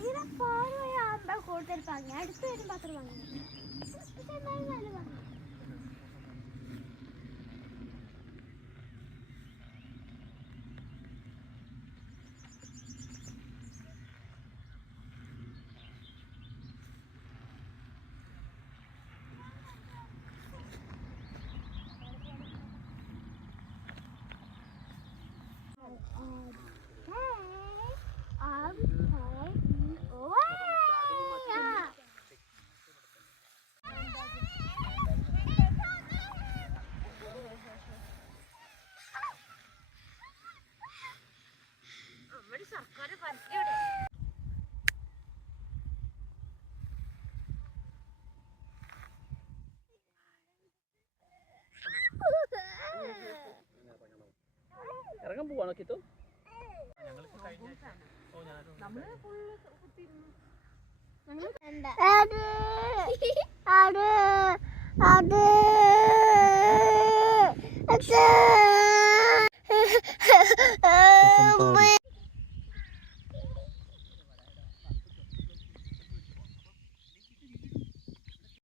ഇവിടെ പോയാകുമ്പോ കൂടുതൽ ഭംഗി, അടുത്ത് വരുമ്പോ അത്ര ഭംഗി. പക്ഷെ എന്നാലും നല്ല ഭംഗി. ഇറങ്ങാൻ പോവാണോ കിത്തു? അത്